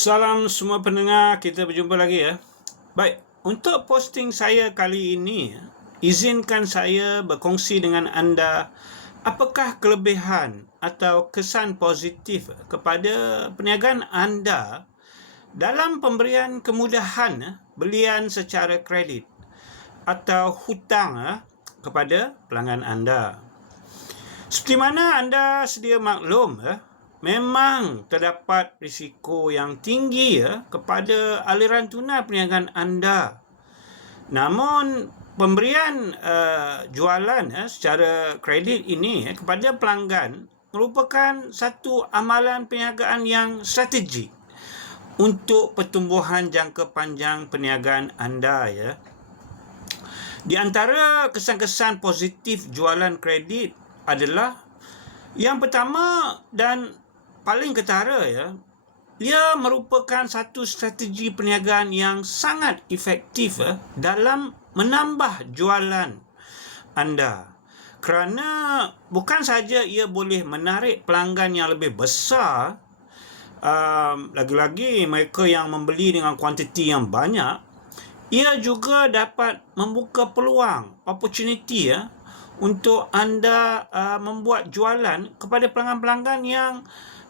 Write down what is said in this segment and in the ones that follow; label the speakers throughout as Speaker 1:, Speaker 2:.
Speaker 1: Salam semua pendengar, kita berjumpa lagi ya. Baik, untuk posting saya kali ini, izinkan saya berkongsi dengan anda apakah kelebihan atau kesan positif kepada perniagaan anda dalam pemberian kemudahan belian secara kredit atau hutang kepada pelanggan anda. Seperti mana anda sedia maklum, memang terdapat risiko yang tinggi ya kepada aliran tunai perniagaan anda. Namun pemberian uh, jualan ya, secara kredit ini ya, kepada pelanggan merupakan satu amalan perniagaan yang strategik untuk pertumbuhan jangka panjang perniagaan anda ya. Di antara kesan-kesan positif jualan kredit adalah yang pertama dan paling ketara ya ia merupakan satu strategi perniagaan yang sangat efektif eh, dalam menambah jualan anda. Kerana bukan saja ia boleh menarik pelanggan yang lebih besar um, lagi-lagi mereka yang membeli dengan kuantiti yang banyak ia juga dapat membuka peluang opportunity ya untuk anda uh, membuat jualan kepada pelanggan-pelanggan yang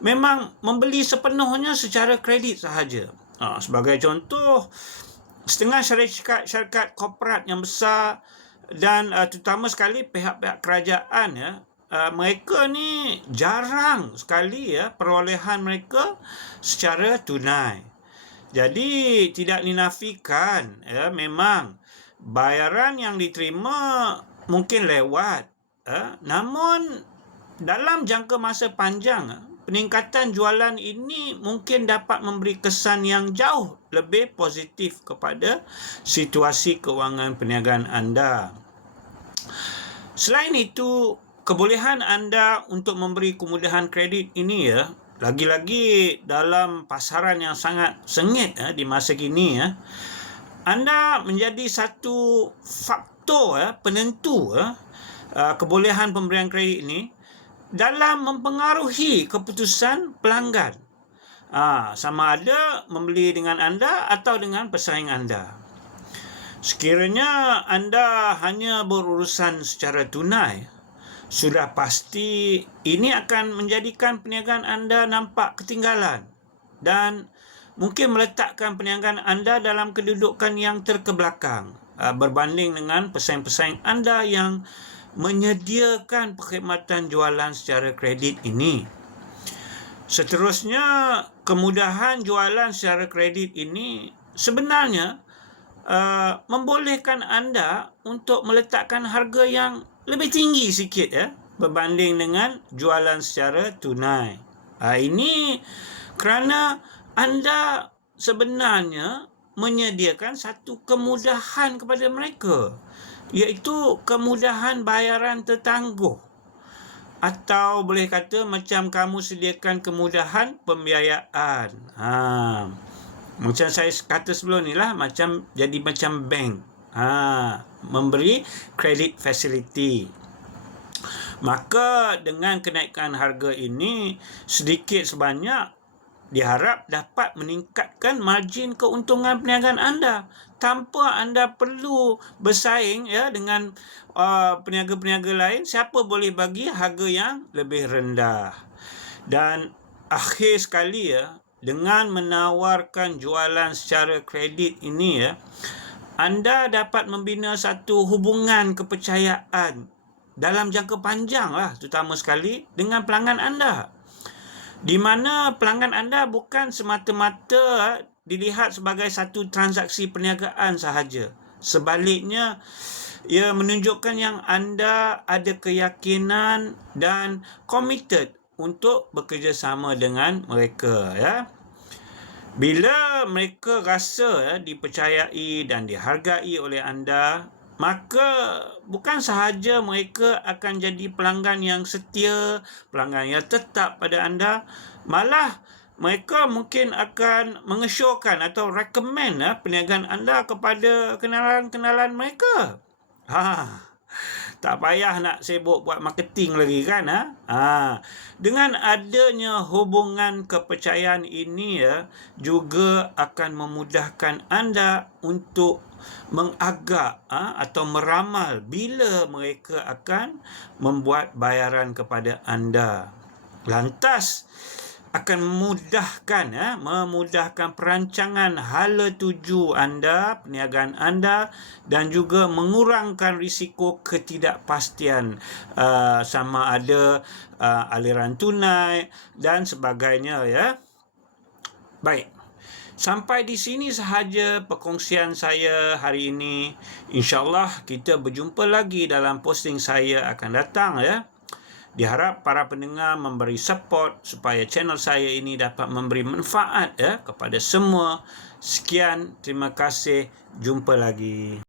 Speaker 1: memang membeli sepenuhnya secara kredit sahaja. Ha, sebagai contoh, setengah syarikat-syarikat korporat yang besar dan uh, terutama sekali pihak-pihak kerajaan ya, uh, mereka ni jarang sekali ya perolehan mereka secara tunai. Jadi tidak dinafikan ya memang bayaran yang diterima mungkin lewat uh, namun dalam jangka masa panjang peningkatan jualan ini mungkin dapat memberi kesan yang jauh lebih positif kepada situasi kewangan perniagaan anda. Selain itu, kebolehan anda untuk memberi kemudahan kredit ini ya, lagi-lagi dalam pasaran yang sangat sengit ya, di masa kini ya, anda menjadi satu faktor ya, penentu ya, kebolehan pemberian kredit ini dalam mempengaruhi keputusan pelanggan. Ha, sama ada membeli dengan anda atau dengan pesaing anda. Sekiranya anda hanya berurusan secara tunai, sudah pasti ini akan menjadikan perniagaan anda nampak ketinggalan dan mungkin meletakkan perniagaan anda dalam kedudukan yang terkebelakang ha, berbanding dengan pesaing-pesaing anda yang menyediakan perkhidmatan jualan secara kredit ini. Seterusnya, kemudahan jualan secara kredit ini sebenarnya uh, membolehkan anda untuk meletakkan harga yang lebih tinggi sikit ya berbanding dengan jualan secara tunai. Uh, ini kerana anda sebenarnya menyediakan satu kemudahan kepada mereka iaitu kemudahan bayaran tertangguh atau boleh kata macam kamu sediakan kemudahan pembiayaan. Ha. Macam saya kata sebelum ni lah macam jadi macam bank. Ha. memberi credit facility. Maka dengan kenaikan harga ini sedikit sebanyak diharap dapat meningkatkan margin keuntungan perniagaan anda. Tanpa anda perlu bersaing ya dengan uh, peniaga-peniaga lain siapa boleh bagi harga yang lebih rendah? Dan akhir sekali ya dengan menawarkan jualan secara kredit ini ya anda dapat membina satu hubungan kepercayaan dalam jangka panjang lah terutama sekali dengan pelanggan anda di mana pelanggan anda bukan semata-mata dilihat sebagai satu transaksi perniagaan sahaja. Sebaliknya, ia menunjukkan yang anda ada keyakinan dan committed untuk bekerjasama dengan mereka. Ya. Bila mereka rasa ya, dipercayai dan dihargai oleh anda, maka bukan sahaja mereka akan jadi pelanggan yang setia, pelanggan yang tetap pada anda, malah mereka mungkin akan mengesyorkan atau recommend ya, perniagaan anda kepada kenalan-kenalan mereka. Ha. Tak payah nak sibuk buat marketing lagi kan ha? ha. Dengan adanya hubungan kepercayaan ini ya juga akan memudahkan anda untuk mengagak ha, atau meramal bila mereka akan membuat bayaran kepada anda. Lantas akan memudahkan ya, memudahkan perancangan hala tuju anda, perniagaan anda dan juga mengurangkan risiko ketidakpastian uh, sama ada uh, aliran tunai dan sebagainya ya. Baik. Sampai di sini sahaja perkongsian saya hari ini. InsyaAllah kita berjumpa lagi dalam posting saya akan datang ya. Diharap para pendengar memberi support supaya channel saya ini dapat memberi manfaat ya kepada semua. Sekian, terima kasih. Jumpa lagi.